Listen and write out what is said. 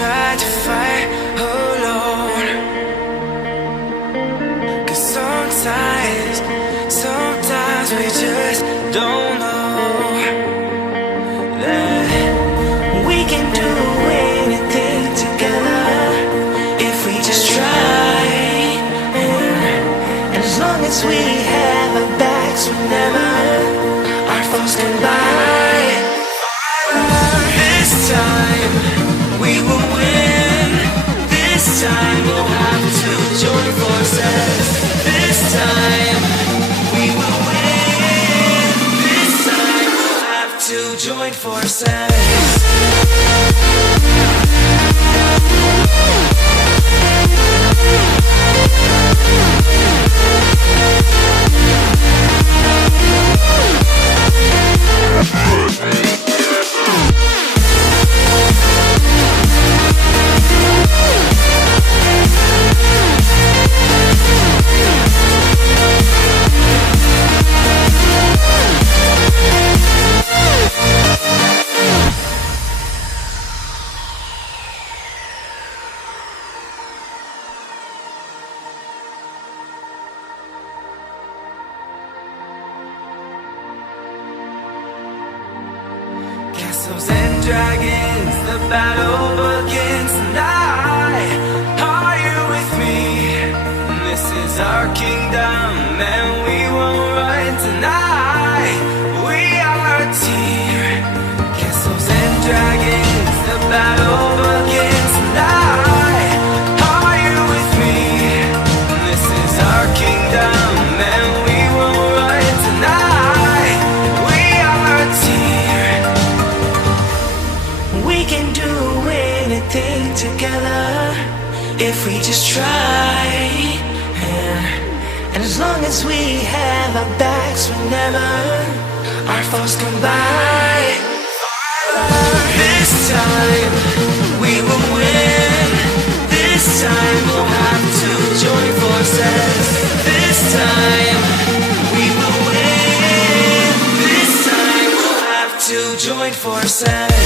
try to fight alone. 'Cause sometimes we just don't know that we can do anything together if we just try. And as long as we have our backs whenever our foes collide, this time we will win. This time we'll have to join forces. This time we will win. This time we'll have to join forces. Castles and dragons, the battle begins tonight. Are you with me? This is our kingdom and we won't run tonight. We are a team. Castles and dragons, the battle begins tonight. Are you with me? This is our kingdom and we won't run tonight. We are a team. We can do anything together if we just try. And as long as we have our backs whenever our foes come by, this time we will win. This time we'll have to join forces. This time we will win. This time we'll have to join forces.